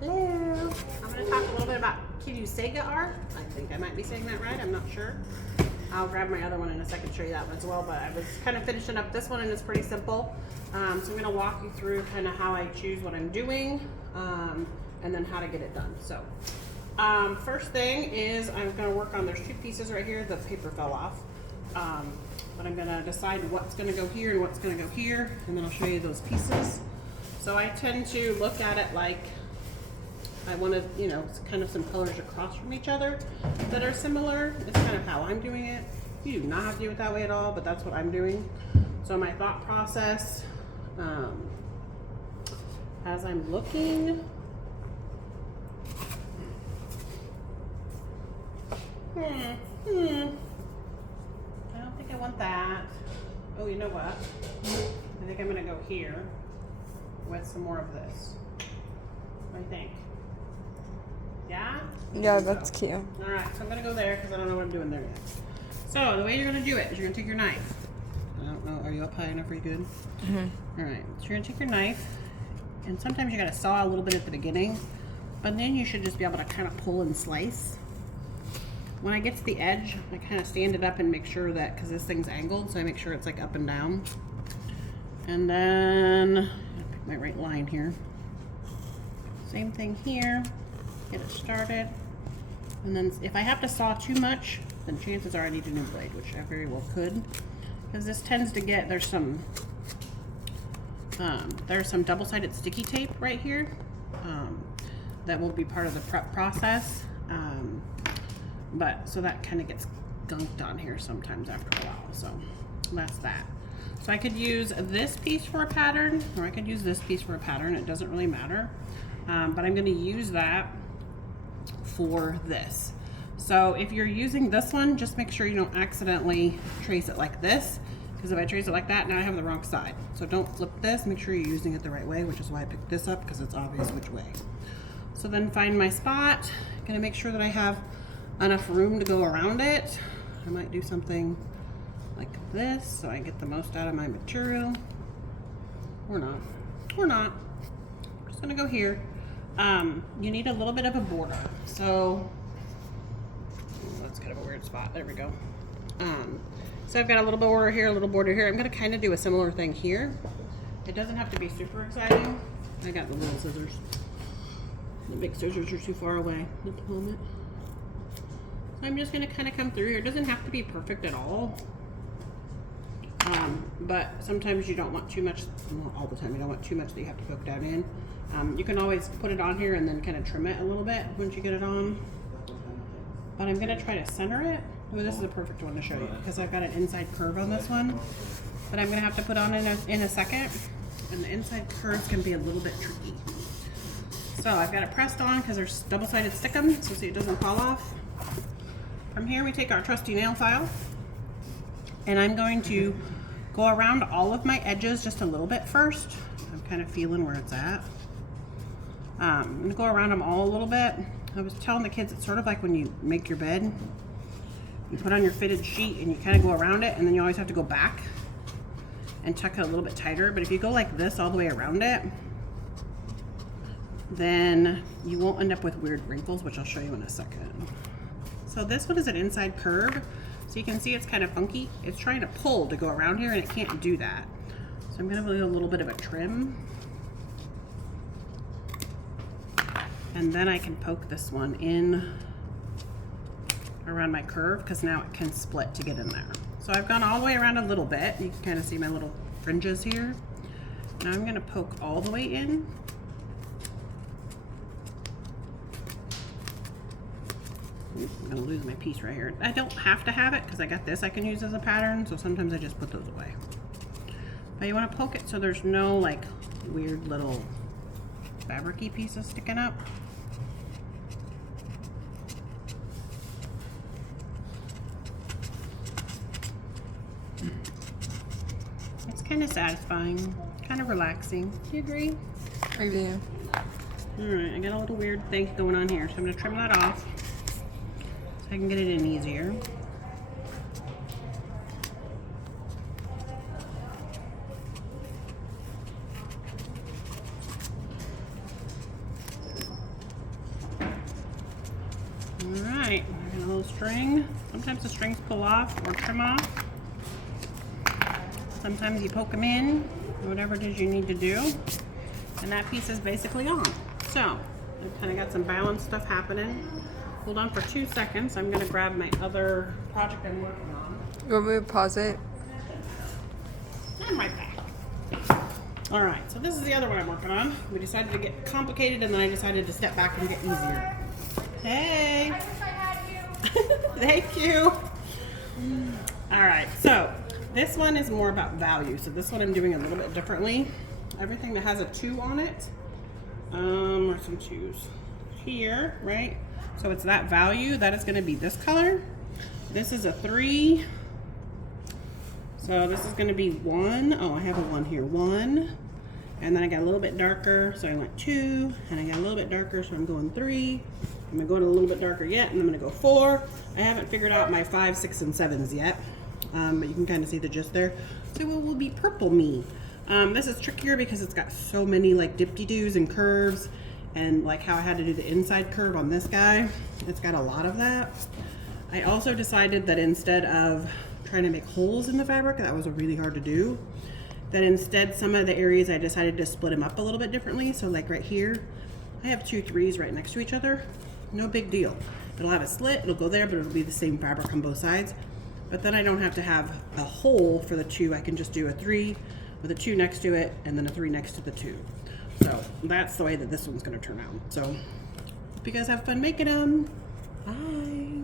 Hello. I'm going to talk a little bit about Kinusaiga art. I think I might be saying that right. I'm not sure. I'll grab my other one in a second to show you that one as well, but I was kind of finishing up this one and it's pretty simple. So I'm going to walk you through kind of how I choose what I'm doing and then how to get it done. So first thing is I'm going to work on, there's two pieces right here. The paper fell off. But I'm going to decide what's going to go here and what's going to go here, and then I'll show you those pieces. So I tend to look at it like I want to, you know, it's kind of some colors across from each other that are similar. It's kind of how I'm doing it. You do not have to do it that way at all, but that's what I'm doing. So my thought process, as I'm looking, I don't think I want that. Oh, you know what? I think I'm gonna go here with some more of this. What do you think? Yeah? Yeah, that's cute. All right, so I'm gonna go there because I don't know what I'm doing there yet. So the way you're gonna do it is you're gonna take your knife. I don't know, are you up high enough? Are you good? Mm-hmm. All right, so you're gonna take your knife, and sometimes you gotta saw a little bit at the beginning, but then you should just be able to kind of pull and slice. When I get to the edge, I kind of stand it up and make sure that, because this thing's angled, so I make sure it's like up and down. And then, I'll pick my right line here. Same thing here, get it started. And then if I have to saw too much, then chances are I need a new blade, which I very well could. Because this tends to get, there's some double-sided sticky tape right here that will be part of the prep process. So that kind of gets gunked on here sometimes after a while, so that's that. So I could use this piece for a pattern, or I could use this piece for a pattern, it doesn't really matter. But I'm gonna use that for this. So if you're using this one, just make sure you don't accidentally trace it like this, because if I trace it like that, now I have the wrong side. So don't flip this, make sure you're using it the right way, which is why I picked this up, because it's obvious which way. So then find my spot, gonna make sure that I have enough room to go around it. I might do something like this so I get the most out of my material. Or not. I'm just gonna go here. You need a little bit of a border. So that's kind of a weird spot. There we go. So I've got a little border here, a little border here. I'm gonna kind of do a similar thing here. It doesn't have to be super exciting. I got the little scissors. The big scissors are too far away at the moment. I'm just gonna kind of come through here. It doesn't have to be perfect at all. But sometimes you don't want too much, not all the time, you don't want too much that you have to poke down in. You can always put it on here and then kind of trim it a little bit once you get it on. But I'm gonna try to center it. Oh, this is a perfect one to show you because I've got an inside curve on this one. But I'm gonna have to put on in a second. And the inside curves can be a little bit tricky. So I've got it pressed on because there's double-sided stickum, so see it doesn't fall off. From here we take our trusty nail file, and I'm going to go around all of my edges just a little bit first. I'm kind of feeling where it's at. I'm gonna go around them all a little bit. I was telling the kids it's sort of like when you make your bed. You put on your fitted sheet and you kind of go around it, and then you always have to go back and tuck it a little bit tighter. But if you go like this all the way around it, then you won't end up with weird wrinkles, which I'll show you in a second. So this one is an inside curve. So you can see it's kind of funky. It's trying to pull to go around here and it can't do that. So I'm gonna do a little bit of a trim. And then I can poke this one in around my curve because now it can split to get in there. So I've gone all the way around a little bit. You can kind of see my little fringes here. Now I'm gonna poke all the way in. I'm gonna lose my piece right here. I don't have to have it because I got this I can use as a pattern, so sometimes I just put those away. But you want to poke it so there's no like weird little fabric-y pieces sticking up. It's kind of satisfying, kind of relaxing. Do you agree? I do. Alright, I got a little weird thing going on here, so I'm gonna trim that off. I can get it in easier. right, a little string. Sometimes the strings pull off or trim off. Sometimes you poke them in, whatever it is you need to do. And that piece is basically on. So, I've kind of got some balance stuff happening. Hold on for 2 seconds. I'm gonna grab my other project I'm working on. You want me to pause it? I'm right back. All right, so this is the other one I'm working on. We decided to get complicated and then I decided to step back and get easier. Hey. I wish I had you. Thank you. All right, so this one is more about value. So this one I'm doing a little bit differently. Everything that has a 2 on it, or some 2s here, right? So it's that value, that is gonna be this color. This is a 3. So this is gonna be 1. Oh, I have a 1 here, 1. And then I got a little bit darker, so I went 2, and I got a little bit darker, so I'm going 3. I'm gonna go to a little bit darker yet, and I'm gonna go 4. I haven't figured out my 5, 6, and 7s yet, but you can kind of see the gist there. So it will be purple me. This is trickier because it's got so many like dip-de-doos and curves, and like how I had to do the inside curve on this guy. It's got a lot of that. I also decided that instead of trying to make holes in the fabric, that was really hard to do, that instead some of the areas I decided to split them up a little bit differently. So like right here, I have 2 3s right next to each other. No big deal. It'll have a slit, it'll go there, but it'll be the same fabric on both sides. But then I don't have to have a hole for the 2. I can just do a 3 with a 2 next to it and then a 3 next to the 2. So that's the way that this one's gonna turn out. So hope you guys have fun making them. Bye.